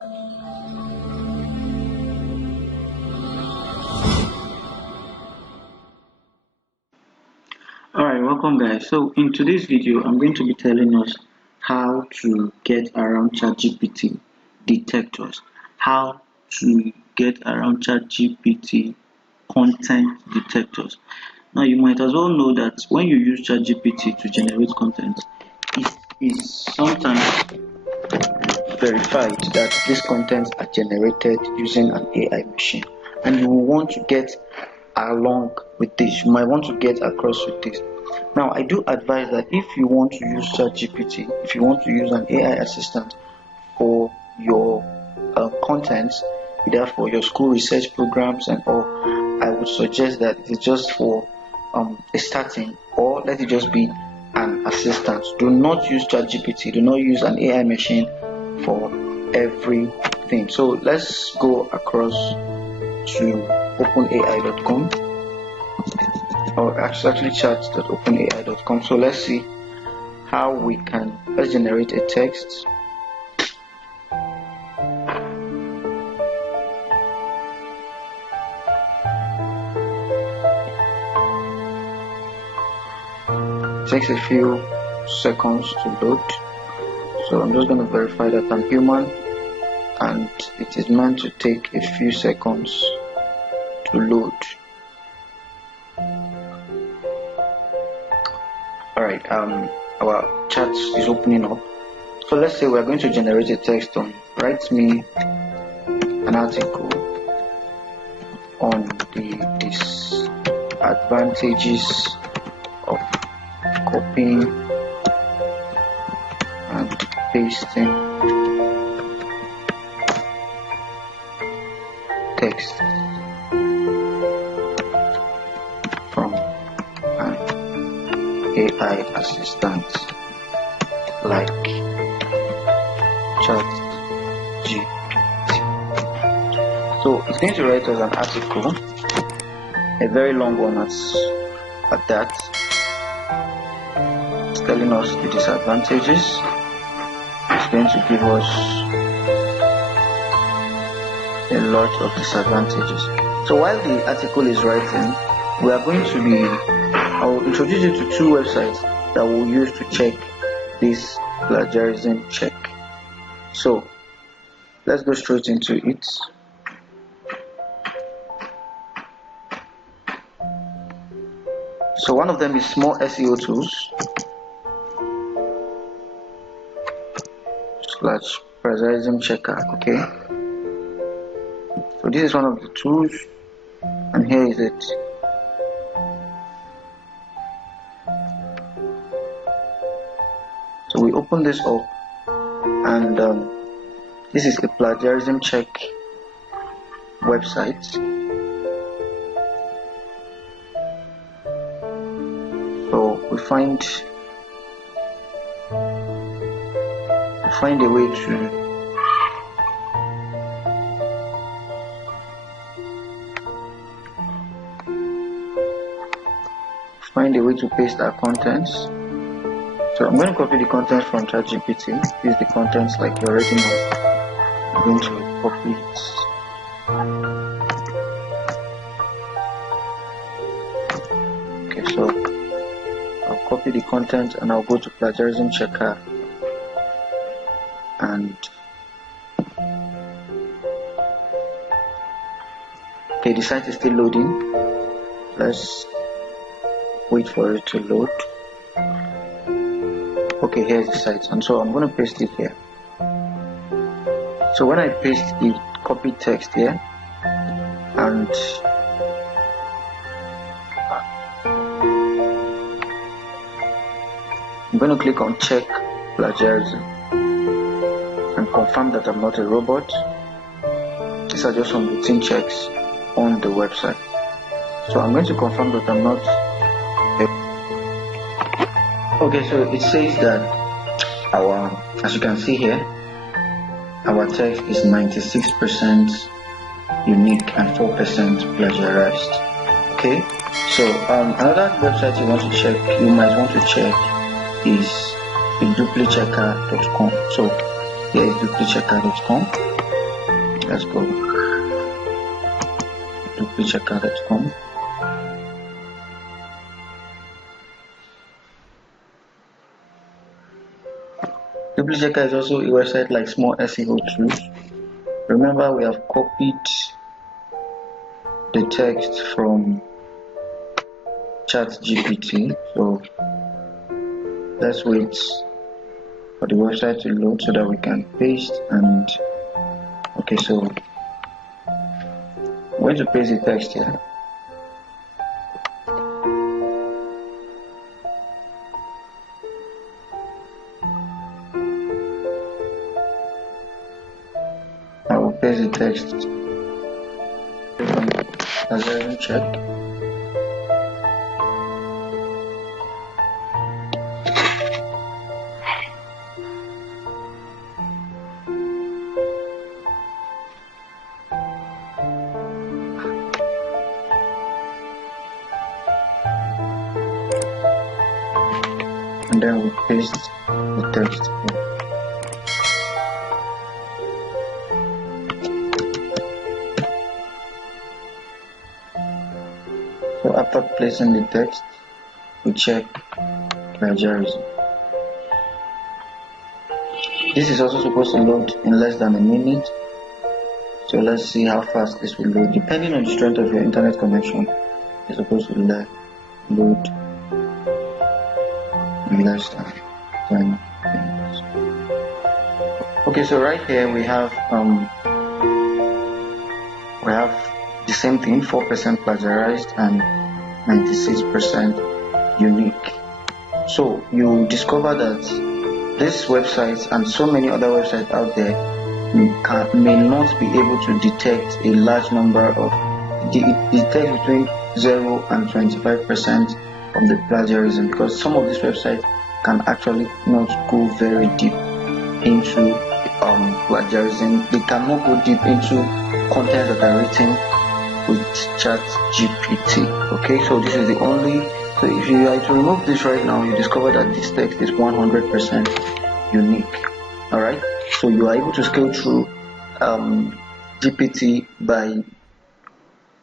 Alright, welcome guys. So in today's video, I'm going to be telling us how to get around ChatGPT detectors, how to get around ChatGPT content detectors. Now you might as well know that when you use ChatGPT to generate content, it is sometimes verified that these contents are generated using an AI machine, and you will want to get along with this. You might want to get across with this. Now, I do advise that if you want to use ChatGPT, if you want to use an AI assistant for your contents, either for your school research programs and all, I would suggest that it is just for a starting, or let it just be an assistant. Do not use ChatGPT. Do not use an AI machine for everything. So let's go across to openai.com, or actually chat.openai.com. So let's see how let's generate a text. It takes a few seconds to load, so I'm just going to verify that I'm human, and it is meant to take a few seconds to load. Alright, our chat is opening up. So let's say we're going to generate a text on write me an article on the disadvantages of copying and pasting text from an AI assistant like ChatGPT. So it's going to write us an article, a very long one at that. It's telling us the disadvantages. It's going to give us a lot of disadvantages. So while the article is writing, we are going to be, I'll introduce you to two websites that we'll use to check this plagiarism check. So let's go straight into it. So one of them is Small SEO Tools / plagiarism checker. Okay, so this is one of the tools, and here is it. So we open this up, and this is a plagiarism check website. So we find a way to paste our contents. So I'm going to copy the contents from ChatGPT. These are the contents like you already know. I'm going to copy it. Okay, so I'll copy the content and I'll go to plagiarism checker, and okay, the site is still loading. Let's wait for it to load. Okay, here's the site, and so I'm going to paste it here. So when I paste the copied text here, and I'm going to click on check plagiarism and confirm that I'm not a robot. These are just some routine checks on the website. So I'm going to confirm that I'm not okay, so it says that as you can see here, our text is 96% unique and 4% plagiarized. Okay, so another website you might want to check is duplicchecker.com. So here is duplicchecker.com. Let's go to plagiarism.com. Plagiarism is also a website like small SEO tools. Remember, we have copied the text from ChatGPT, so let's wait for the website to load so that we can paste. And okay, so I'm going to paste the text here. I will paste the text. Plagiarism check. And then we paste the text here. So after placing the text, we check plagiarism. This is also supposed to load in less than a minute. So let's see how fast this will load. Depending on the strength of your internet connection, it's supposed to load in less than 10 minutes. Okay, so right here we have the same thing, 4% plagiarized and 96% unique. So you discover that this website and so many other websites out there may not be able to detect a large number of, it detects between 0 and 25% of the plagiarism, because some of these websites can actually not go very deep into plagiarism. They cannot go deep into contents that are written with ChatGPT. Okay, so this is the only. So if you are to remove this right now, you discover that this text is 100% unique. All right, so you are able to scale through GPT by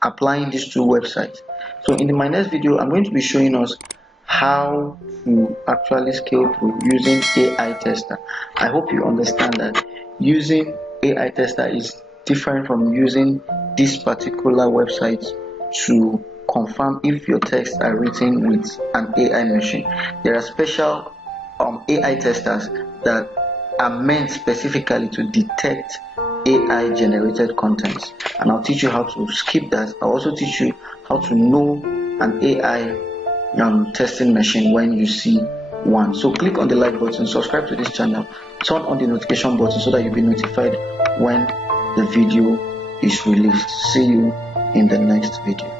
applying these two websites. So in my next video, I'm going to be showing us how to actually scale through using AI tester. I hope you understand that using AI tester is different from using this particular website to confirm if your texts are written with an AI machine. There are special AI testers that are meant specifically to detect AI generated contents, and I'll teach you how to skip that. I'll also teach you how to know an AI testing machine when you see one. So click on the like button, subscribe to this channel, turn on the notification button so that you'll be notified when the video is released. See you in the next video.